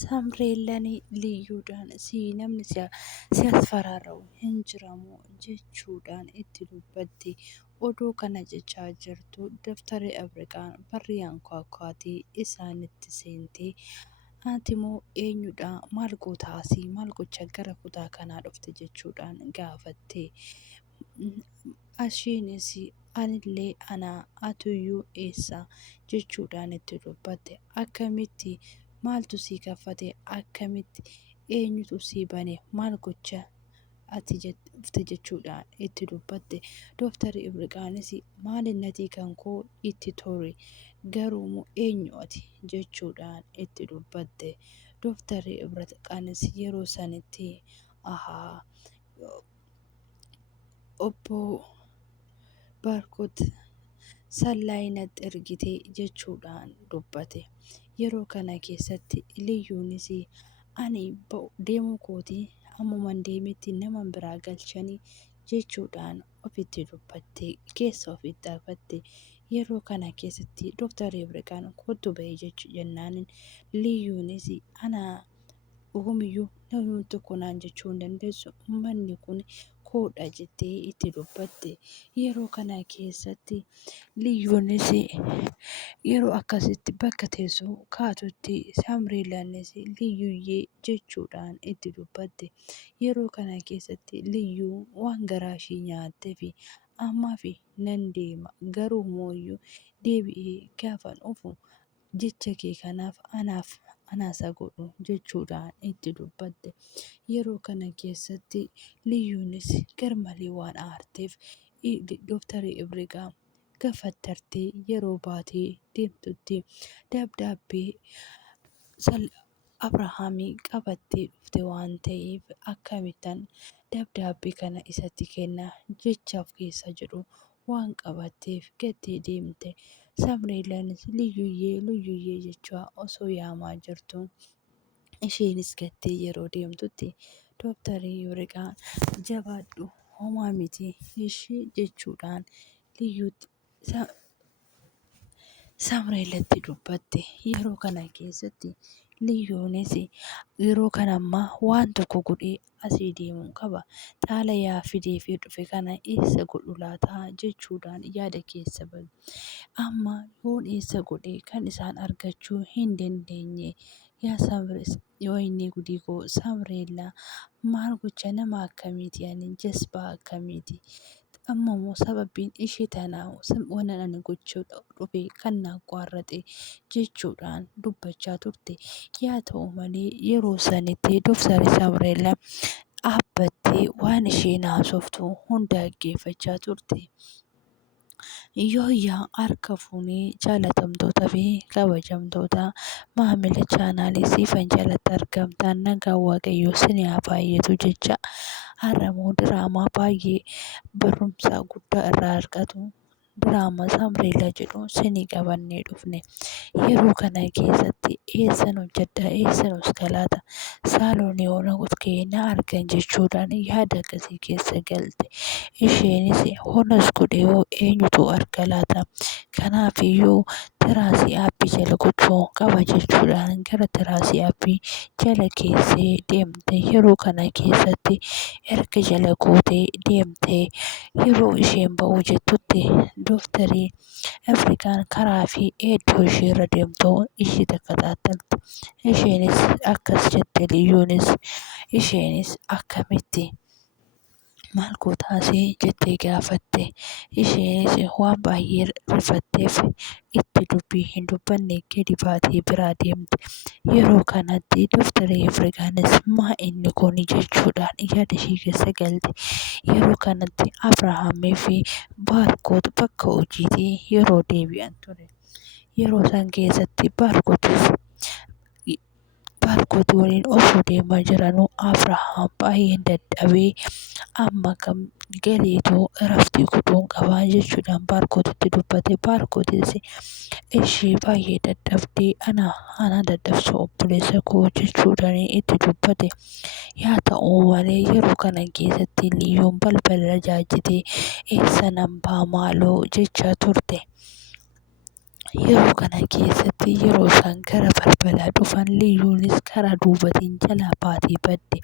Samreellaan liyyuudhaan namni si asfaraara'u hin jiramu jechuudhaan itti dubbatti. Oduu kana jechaa jirtu daftari Abriqaan barri hanqaaqaatii isaanitti seentee atimoo eenyudha maal gootaasii maal gocha gara kutaa kanaa dhufte jechuudhaan gaafatte. Ashiinis anillee anaa atuyyuu eessa jechuudhaan itti dubbatte akkamitti maaltu sii kaffate akkamitti eenyutu sii bane maal gocha ati dhufte jechuudhaan itti dubbatte. Doktari Ibriqaanis maalinnatii kan koo itti ture garuu eenyu ati jechuudhaan itti dubbatte. Doktari Ibriqaanis yeroo sanitti obbo Baarkot sallaayinatti ergite jechuudhaan dubbate. Yeroo kana keessatti liyyuunis ani deemuu kootii ammuman deemetti nama biraa galchanii jechuudhaan ofitti dubbatte keessa ofitti haafatte. Yeroo kana keessatti Doktari Ibriqaan kottu bahee jechuu jennaan liyyuunis ana uumiyyuu namni tokko naan jechuu hin dandeessu manni kun koodha jettee itti dubbatte. Yeroo kana keessatti liyyuunis yeroo akkasitti bakka teessoo kaatutti Samreellaanis liyyuuyyee jechuudhaan itti dubbatte. Yeroo kana keessatti liyyuu waan garaashii nyaatteef ammaa fi nan deema garuu mooyyuu deebi'ee gaafan dhufu jecha kee kanaaf anaasa godhu jechuudhaan itti dubbatte. Yeroo kana keessatti liyyuunis garmalee waan aarteef Doktari Ibriqaa gaffattartee yeroo baatee deemtutti dabdaabbee Abrahaamii qabattee dhufte waan ta'eef akkamittan dabdaabbii kana isatti kenna jechaaf keessa jedhu waan qabatteef gattee deemte. Samreellaanis liyyuuyyee jechaa osoo yaamaa jirtu isheenis gattee yeroo deemtutti Doktari Ibriqaan jabaadhu homaa miti ishee jechuudhaan liyyuutti Samreellatti dubbatte. Yeroo kana keessatti liyyuunis yeroo kanammaa waan tokko godhee asii deemuu qaba. Xaalayaa fideefii dhufe kana eessa godhu laataa jechuudhaan yaada keessa ba'e. Amma yoon eessa godhee kan isaan argachuu hin dandeenye wayinii gudii koo Samreellaa maal gocha nama akkamiiti ani jasbaa akkamiiti. Ammamoo sababbiin ishee tanaa waan ani gochuu dhufe kan na qoarrate jechuudhaan dubbachaa turte. Yaa ta'u malee yeroo sanitti Doktari Samreellaan dhaabbattee waan isheen haasoftu hunda dhaggeeffachaa turte. Yooyyaa harka fuunee jaalatamtootaa fi kabajamtoota maamila chaanaalii siifan jalatti argamtan nagaan waaqayyoo isin haa baay'atu jecha har'amoo diraamaa baay'ee barumsa guddaa irraa argatu diraamaa Samreellaa jedhu isinii qabannee dhufne. Yeroo kana keessatti eessan hojjedha eessan galaata saaloonii oona kee na argan jechuudhaan yaada akkasii keessa galte. Isheenis honas godhee hoo eenyutu arga laata kanaafiyyuu tiraasii aappii jala gochuu qaba jechuudhaan gara tiraasii aappii jala keessee deemte. Yeroo kana keessatti erga jala gootee deemtee yeroo isheen ba'uu jettutti Doktari Ibriqaan karaa fi eddoo isheerra deemtu ishee takka taatalte. Isheenis akkas jette liyyuunis isheenis akkamitti maal gootaasii jettee gaafatte. Isheenis waan baay'ee rifatteef itti dubbii hin dubbanne gadi baatee biraa deemte. Yeroo kanatti Doktari Ibriqaanis maa inni kun jechuudhaan yaada ishee keessa galte. Yeroo kanatti Abrahaamii fi Baarkot bakka hojiitii yeroo deebi'an ture. Yeroo san keessatti Baarkot waliin osoo deemaa jiranuu Abrahaam baay'ee dadhabee amma kam galeetoo raftii godhuun qabaa jechuudhaan Baarkotitti dubbate. Baarkotis ishee baay'ee dadhabdee ana dadhabsuu obboleessa koo jechuudhaan itti dubbate. Yaa ta'u malee yeroo kana keessatti liyyuun balbala jaajjitee eessa nan ba'a maaloo jechaa turte. Yeroo kana keessatti yeroo isaan gara balbalaa dhufan Liyyuunis karaa duubaatiin jalaa baatee badde.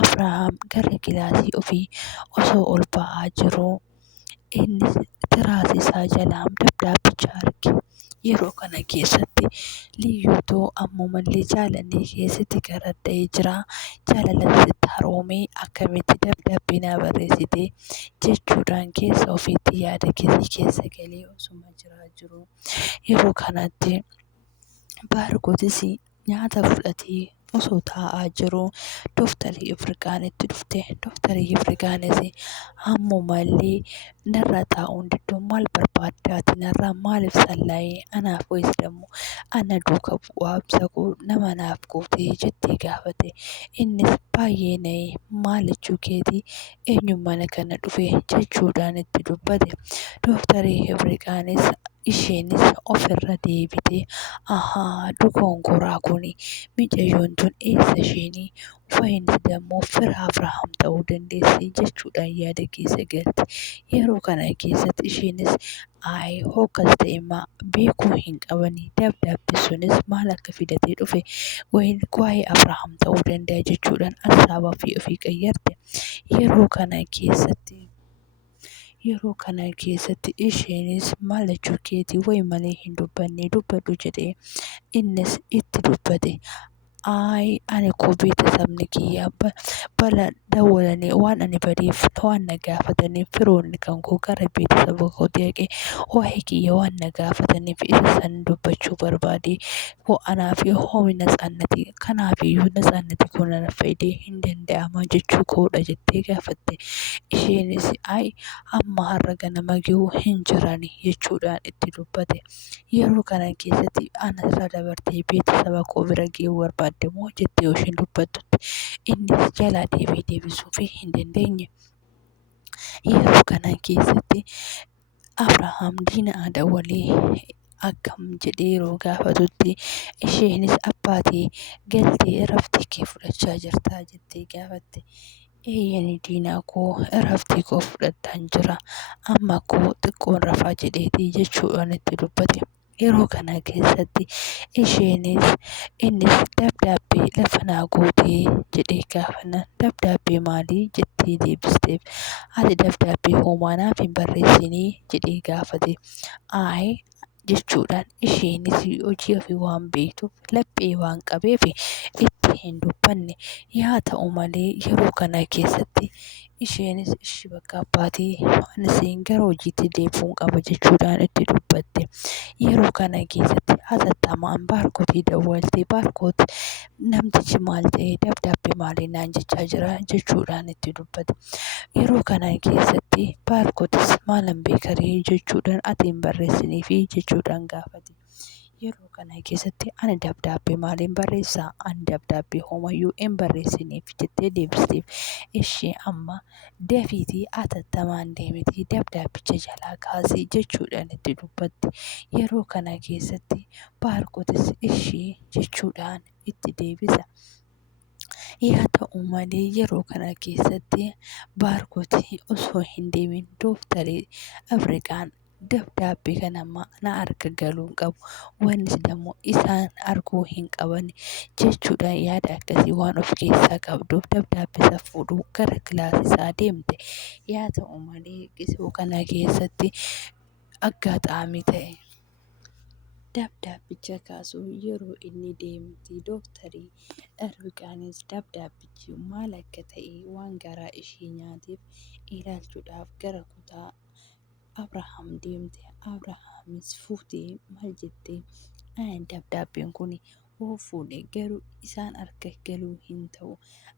Abrahaam gara kilaasii ofii osoo ol ba'aa jiruu innis tiraasii isaa jalaa dabdaabbicha arge. Yeroo kana keessatti Liyyuutu ammumallee jaalallee keessatti garadda'ee jira. Jaalala sitti haroomee akkamitti dabdaabbii naa barreessite jechuudhaan keessa ofiitti yaada keessa galee osuma jiraa jiruu yeroo kanatti Baarkotis nyaata fudhatee osoo taa'aa jiruu Dooktarri Ifirqaanitti dhufte. Dooktarri Ifirqaanis ammumallee narra taa'uun didduu maal barbaadda ati narraa maaliif sallaayee anaaf wayisdammoo ana duuka bu'aa koo nama naaf gootee jettee gaafate. Innis baay'ee na'ee maal jechuu keetii eenyuun mana kana dhufe jechuudhaan itti dubbate. Dooktarri Ifirqaanis isheenis ofirra deebitee dogongoraa kuni mucayyoon tun eessa isheenii fa'iinsi dammoo fira Abrahaam ta'uu dandeessi jechuudhaan yaada keessa galte. Yeroo kana keessatti isheenis hoggas ta'e beekuu hin qabanii dabdaabbii sunis maal akka fidatee dhufe waa'ee Abrahaam ta'uu danda'a jechuudhaan hasaaba ofii qayyarte. Yeroo kana keessatti isheenis maal jechuu keetii wayi malee hin dubbanne dubbadhu jedhee innis itti dubbate. Ani koo beeksisni kiyya bala dawwalanii waan ani badeef waan na gaafataniif firoonni kan koo gara beeksisa koo deeqee waa'ee kiyya waan na gaafataniif isa san dubbachuu barbaade anaaf hoomi natsaannatii kanaafiyyuu natsaannatii koo nana fayyadee hin danda'ama jechuu koodha jettee gaafatte. Isheenis amma har'a ganama gahuu hin jiran jechuudhaan itti dubbate. Yeroo kana keessatti anarra dabartee beeksisa koo bira gahuu barbaadde moo jettee yoo isheen dubbattutti innis jalaa deebisuu hin dandeenye. Yeroo kana keessatti Abrahaam diina dawwalee akkam jedhee yeroo gaafatutti isheenis abbaatii galtee raftii kee fudhachaa jirtaa jettee gaafatte. Eeyyanii diinaa koo raftii koo fudhadhaan jira amma koo xiqqoon rafaa jedheetii jechuudhaan itti dubbate. Yeroo kana keessatti innis dabdaabbee lafa naa gootee jedhee gaafannaan dabdaabbee maalii jettee deebisteef. Ati dabdaabbee homaa naaf hin barreessinii jedhee gaafate. Jechuudhaan isheenis hojii ofii waan beektuuf laphee waan qabeef itti hin dubbanne. Yaa ta'u malee yeroo kana keessatti isheenis ishii bakka abbaatii waan gara hojiitti deebi'uun qaba jechuudhaan itti dubbatte. Yeroo kana keessatti hatattamaan Baarkotii dawwaltee Baarkot namtichi maal ta'ee dabdaabbee maalii naan jechaa jira jechuudhaan itti dubbate. Yeroo kana keessatti Baarkotis maalan beekaree jechuudhaan ati hin barreessiniifi jechuudhaan gaafate. Yeroo kana keessatti ani dabdaabbee maaliin barreessaa ani dabdaabbee homayyuu hin barreessiniif jettee deebisteef. Ishee amma dafiitii hatattamaan deebitii dabdaabbicha jalaa kaasee jechuudhaan itti dubbatte. Yeroo kana keessatti Baarkotis ishee jechuudhaan itti deebisa. Yaa ta'u malee yeroo kana keessatti Baarkotii osoo hin deemin Dooktarri Ifirqaan dabdaabbee kana na harka galuu hin qabu wannis dammoo isaan arguu hin qaban jechuudhaan yaada akkasii waan of keessaa qabduuf dabdaabbee isa fuudhuu gara kilaasii isaa deemte. Yaa ta'u malee yeroo kana keessatti aggaxaamii ta'e. Dabdaabbicha kaasuu yeroo inni deemti Dooktarri Ifirqaanis dabdaabbichi maal akka ta'e waan garaa ishee nyaateef ilaalchuudhaaf gara kutaa Abrahaam deemte. Abrahaamis fuutee maal jettee dabdaabbeen kun hoo fuudhe garuu isaan harka galuu hin ta'u.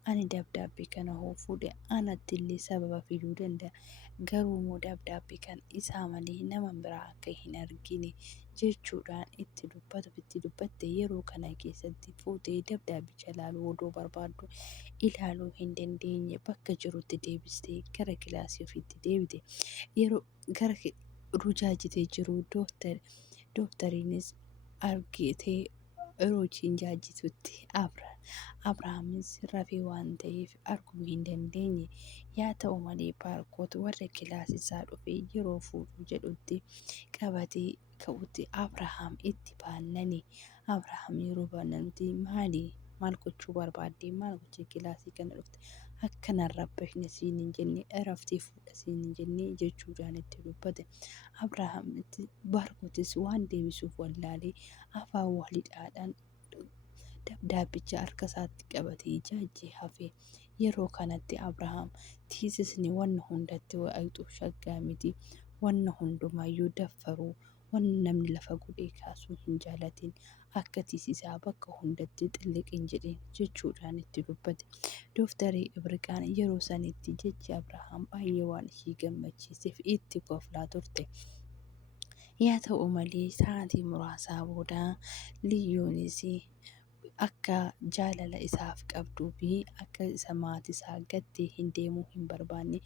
Ani dabdaabbee kana hoo fuudhe anattillee sababa fiduu danda'a. Garuu immoo dabdaabbee kana isaa malee nama biraa akka hin argine jechuudhaan itti dubbatte. Yeroo kana keessatti fuutee dabdaabbicha ilaaluu odoo barbaaddu ilaaluu hin dandeenye bakka jirutti deebistee gara kilaasii ofiitti deebite. Yeroo gara rujaajitee jiru Dooktariinis argitee yeroo ishiin jaajitutti Abrahaamis rafee waan ta'eef arguu hin dandeenye. Yaa ta'u malee Baarkot warra kilaasii isaa dhufee yeroo fuudhuu jedhutti qabatee ka'utti Abrahaam itti baannani. Abrahaam yeroo baananitti maal gochuu barbaadde maal gochuu kilaasii kana dhufte akkanaan rabbashne siin hin jenne raftee fuudha siin hin jenne jechuudhaan itti dubbate. Abrahaam itti barkutis waan deebisuuf wallaalee afaan waliidhaadhaan dabdaabbicha harka isaatti qabatee jaajjee hafe. Yeroo kanatti Abrahaam tiisisni wanna hundatti wa'ayxuuf shaggaa miti. Wanna hundumayyuu daffaruu wanna namni lafa godhee kaasuu hin jaalatin akka tiisisaa bakka hundatti xilliqin jedheen jechuudhaan itti dubbate. Dooftarii Ibriqaan yeroo sanitti jechi Abrahaam baay'ee waan ishee gammachiiseef itti koflaa turte. Yaa ta'u malee sa'aatii muraasaa booda Liyyoonis akka jaalala isaaf qabduu fi akka isa maatii isaa gattee hin deemuu hin barbaanne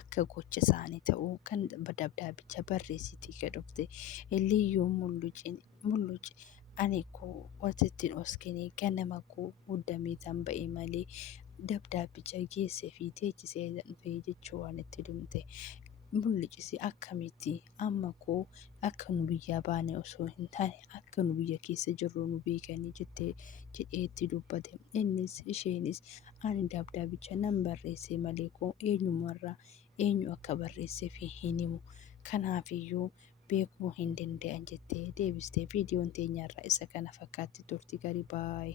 akka gocha isaanii ta'uu kan dabdaabicha barreessitee gadhofte. Liyyoon mulluci ani koo walitti oskine ganama koo muddamee tan ba'e malee dabdaabbicha geessee fi teechisee dhufee jechuu waan itti dhumte. Mul'icisi akkamitti amma koo akka nu biyyaa baane osoo hin taane akka nu biyya keessa jirru nu beekanii jedhee itti dubbate. Innis isheenis ani dabdaabicha nan barreesse malee koo eenyu akka barreesseef hin himu. Kanaafiyyuu beekuu hin danda'an jettee deebiste. Viidiyoon teenyarraa isa kana fakkaatti turti gari baay'ee.